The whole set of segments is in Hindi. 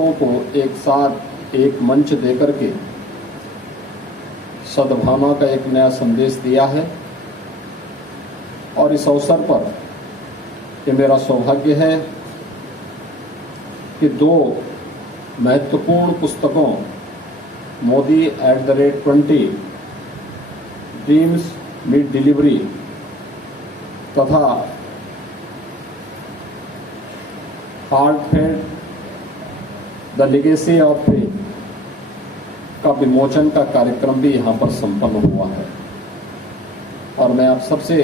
संतों को एक साथ एक मंच देकर के सद्भावना का एक नया संदेश दिया है। और इस अवसर पर ये मेरा सौभाग्य है कि दो महत्वपूर्ण पुस्तकों मोदी @20 ड्रीम्स मीट डिलीवरी तथा heartfelt the legacy of faith का विमोचन का कार्यक्रम भी यहाँ पर संपन्न हुआ है। और मैं आप सबसे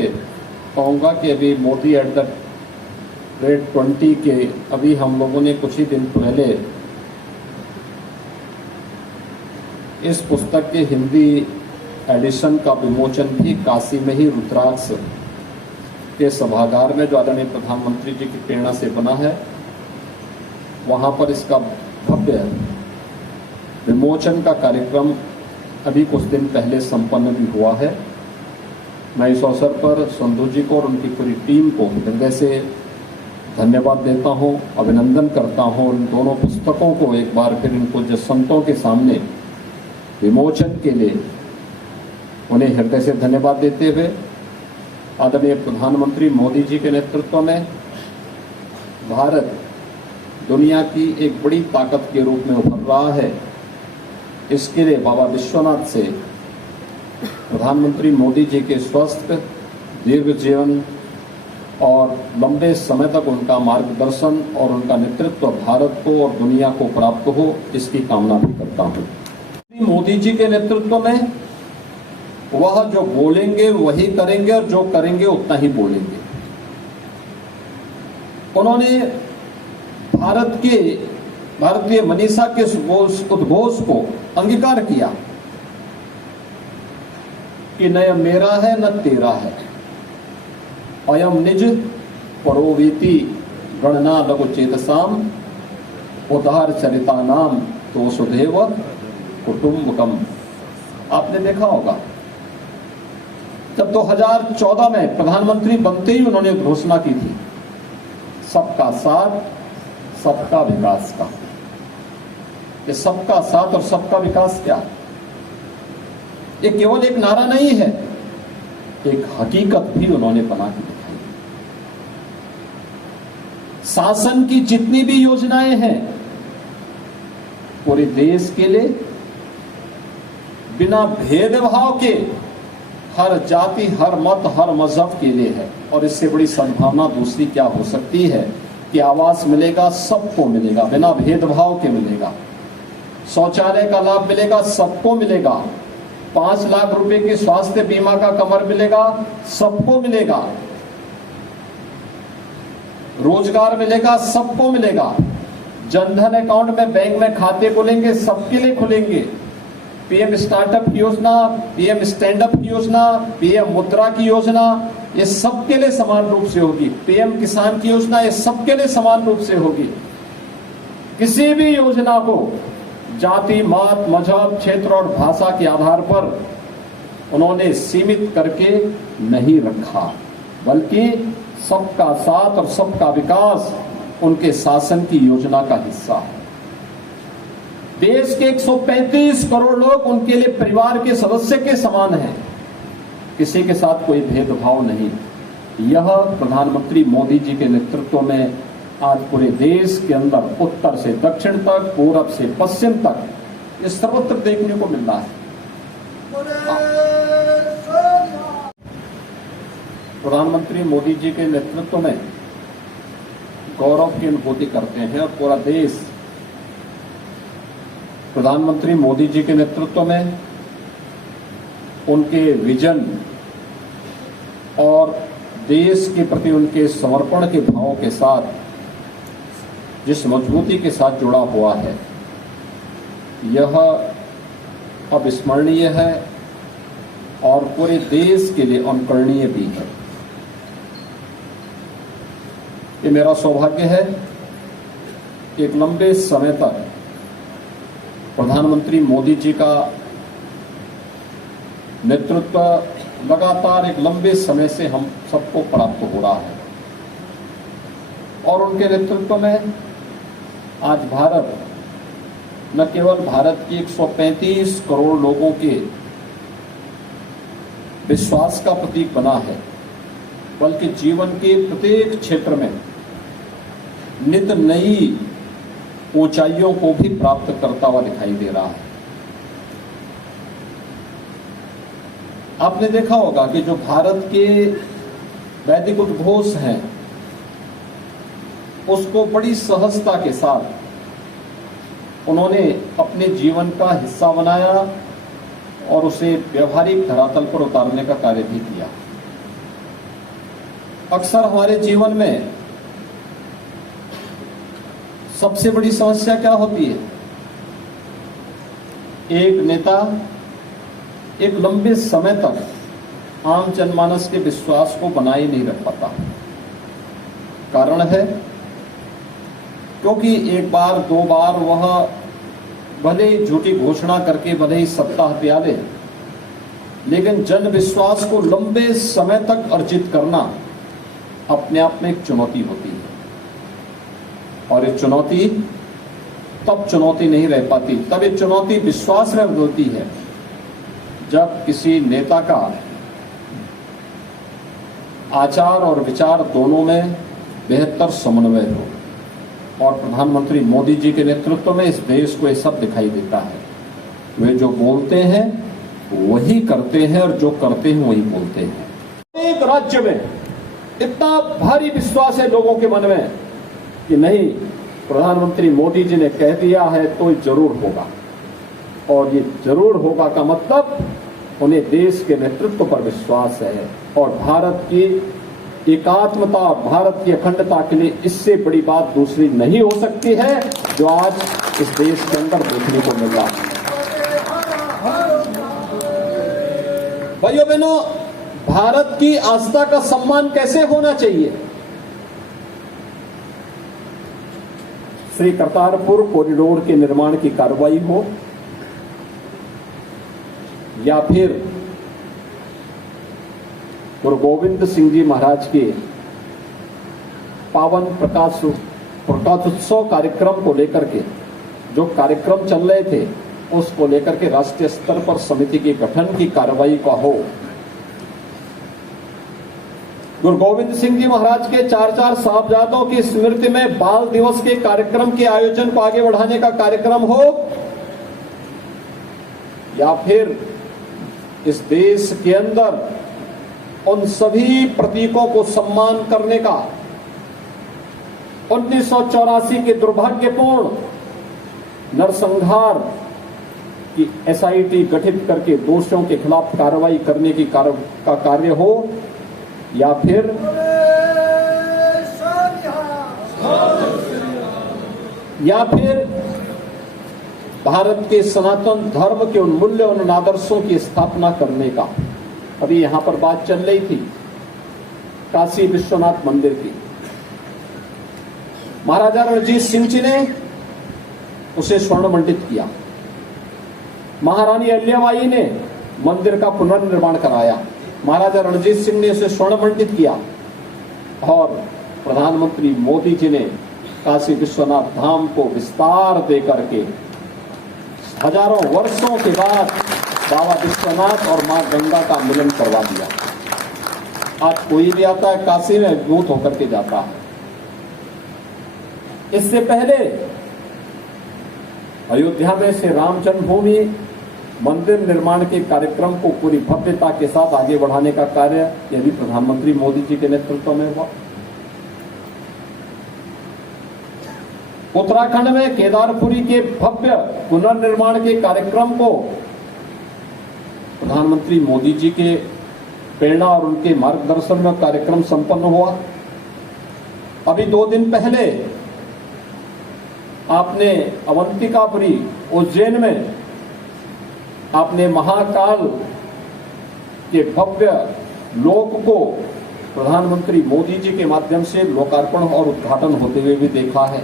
कहूँगा कि अभी मोदी @20 के अभी हम लोगों ने कुछ ही दिन पहले इस पुस्तक के हिंदी एडिशन का विमोचन भी काशी में ही रुद्राक्ष के सभागार में, जो आदरणीय प्रधानमंत्री जी की प्रेरणा से बना है, वहाँ पर इसका भव्य विमोचन का कार्यक्रम अभी कुछ दिन पहले संपन्न भी हुआ है। मैं इस अवसर पर संधू जी को और उनकी पूरी टीम को हृदय से धन्यवाद देता हूं, अभिनंदन करता हूं। उन दोनों पुस्तकों को एक बार फिर इनको जो संतों के सामने विमोचन के लिए उन्हें हृदय से धन्यवाद देते हुए आदरणीय प्रधानमंत्री मोदी जी के नेतृत्व में भारत दुनिया की एक बड़ी ताकत के रूप में उभर रहा है। इसके लिए बाबा विश्वनाथ से प्रधानमंत्री मोदी जी के स्वस्थ दीर्घ जीवन और लंबे समय तक उनका मार्गदर्शन और उनका नेतृत्व भारत को और दुनिया को प्राप्त हो, इसकी कामना भी करता हूं। मोदी जी के नेतृत्व में वह जो बोलेंगे वही करेंगे और जो करेंगे उतना ही बोलेंगे। उन्होंने भारतीय मनीषा के उद्घोष को अंगीकार किया कि न मेरा है न तेरा है, अयम निज परोवीति गणना लघु चेतसाम उदार चरिता नाम तो सुधेव कुटुंबकम। आपने देखा होगा जब 2014 में प्रधानमंत्री बनते ही उन्होंने घोषणा की थी सबका साथ सबका विकास का। ये सबका साथ और सबका विकास क्या, ये केवल एक नारा नहीं है, एक हकीकत भी उन्होंने बना के दिखाई। शासन की जितनी भी योजनाएं हैं पूरे देश के लिए बिना भेदभाव के, हर जाति हर मत हर मजहब के लिए है। और इससे बड़ी संभावना दूसरी क्या हो सकती है कि आवास मिलेगा, सबको मिलेगा, बिना भेदभाव के मिलेगा। शौचालय का लाभ मिलेगा, सबको मिलेगा। 5 लाख रुपए के स्वास्थ्य बीमा का कवर मिलेगा, सबको मिलेगा। रोजगार मिलेगा, सबको मिलेगा। जनधन अकाउंट में बैंक में खाते खुलेंगे, सबके लिए खुलेंगे। पीएम स्टार्टअप की योजना, पीएम स्टैंड अप की योजना, पीएम मुद्रा की योजना, ये सबके लिए समान रूप से होगी। पीएम किसान की योजना, ये सबके लिए समान रूप से होगी। किसी भी योजना को जाति मत मजहब क्षेत्र और भाषा के आधार पर उन्होंने सीमित करके नहीं रखा, बल्कि सबका साथ और सबका विकास उनके शासन की योजना का हिस्सा है। देश के 135 करोड़ लोग उनके लिए परिवार के सदस्य के समान हैं, किसी के साथ कोई भेदभाव नहीं। यह प्रधानमंत्री मोदी जी के नेतृत्व में आज पूरे देश के अंदर उत्तर से दक्षिण तक, पूरब से पश्चिम तक, ये सर्वत्र देखने को मिल रहा है। प्रधानमंत्री मोदी जी के नेतृत्व में गौरव की अनुभूति करते हैं और पूरा देश प्रधानमंत्री मोदी जी के नेतृत्व में उनके विजन और देश के प्रति उनके समर्पण के भावों के साथ जिस मजबूती के साथ जुड़ा हुआ है, यह अविस्मरणीय है और पूरे देश के लिए अनुकरणीय भी है। ये मेरा सौभाग्य है एक लंबे समय तक प्रधानमंत्री मोदी जी का नेतृत्व लगातार एक लंबे समय से हम सबको प्राप्त हो रहा है और उनके नेतृत्व में आज भारत न केवल भारत की 135 करोड़ लोगों के विश्वास का प्रतीक बना है, बल्कि जीवन के प्रत्येक क्षेत्र में नित नई ऊंचाइयों को भी प्राप्त करता हुआ दिखाई दे रहा है। आपने देखा होगा कि जो भारत के वैदिक उद्घोष हैं, उसको बड़ी सहजता के साथ उन्होंने अपने जीवन का हिस्सा बनाया और उसे व्यवहारिक धरातल पर उतारने का कार्य भी किया। अक्सर हमारे जीवन में सबसे बड़ी समस्या क्या होती है? एक नेता एक लंबे समय तक आम जनमानस के विश्वास को बनाए नहीं रख पाता। कारण है क्योंकि एक बार दो बार वह भले ही झूठी घोषणा करके भले ही सत्ता हथिया ले, लेकिन जन विश्वास को लंबे समय तक अर्जित करना अपने आप में एक चुनौती होती है। और ये चुनौती तब चुनौती नहीं रह पाती, तब ये चुनौती विश्वास में बदलती है जब किसी नेता का आचार और विचार दोनों में बेहतर समन्वय हो। और प्रधानमंत्री मोदी जी के नेतृत्व में इस देश को ये सब दिखाई देता है। वे जो बोलते हैं वही करते हैं और जो करते हैं वही बोलते हैं। एक राज्य में इतना भारी विश्वास है लोगों के मन में कि नहीं, प्रधानमंत्री मोदी जी ने कह दिया है तो जरूर होगा। और ये जरूर होगा का मतलब उन्हें देश के नेतृत्व पर विश्वास है। और भारत की एकात्मता और भारत की अखंडता के लिए इससे बड़ी बात दूसरी नहीं हो सकती है जो आज इस देश के अंदर देखने को मिल रहा है। भाइयों बहनों, भारत की आस्था का सम्मान कैसे होना चाहिए? श्री करतारपुर कॉरिडोर के निर्माण की कार्रवाई हो या फिर गुरु गोविंद सिंह जी महाराज के पावन प्रकाशोत्सव कार्यक्रम को लेकर के जो कार्यक्रम चल रहे थे, उसको लेकर के राष्ट्रीय स्तर पर समिति के गठन की कार्रवाई का हो। गुरु गोविंद सिंह जी महाराज के 4 साहबजादों की स्मृति में बाल दिवस के कार्यक्रम के आयोजन को आगे बढ़ाने का कार्यक्रम हो, या फिर इस देश के अंदर उन सभी प्रतीकों को सम्मान करने का 1984 के दुर्भाग्यपूर्ण नरसंहार की एसआईटी गठित करके दोषियों के खिलाफ कार्रवाई करने की का कार्य हो, या फिर भारत के सनातन धर्म के उन मूल्य उन आदर्शों की स्थापना करने का। अभी यहां पर बात चल रही थी काशी विश्वनाथ मंदिर की। महाराजा रणजीत सिंह जी ने उसे स्वर्ण मंडित किया। महारानी अहिल्याबाई ने मंदिर का पुनर्निर्माण कराया। महाराजा रणजीत सिंह ने उसे स्वर्ण मंडित किया और प्रधानमंत्री मोदी जी ने काशी विश्वनाथ धाम को विस्तार देकर के हजारों वर्षों के बाद बाबा विश्वनाथ और मां गंगा का मिलन करवा दिया। आज कोई भी आता है काशी में अभिभूत होकर के जाता है। इससे पहले अयोध्या में से राम जन्मभूमि मंदिर निर्माण के कार्यक्रम को पूरी भव्यता के साथ आगे बढ़ाने का कार्य यदि प्रधानमंत्री मोदी जी के नेतृत्व में हुआ। उत्तराखंड में केदारपुरी के भव्य पुनर्निर्माण के कार्यक्रम को प्रधानमंत्री मोदी जी के प्रेरणा और उनके मार्गदर्शन में कार्यक्रम संपन्न हुआ। अभी 2 दिन पहले आपने अवंतिकापुरी उज्जैन में आपने महाकाल के भव्य लोक को प्रधानमंत्री मोदी जी के माध्यम से लोकार्पण और उद्घाटन होते हुए भी देखा है।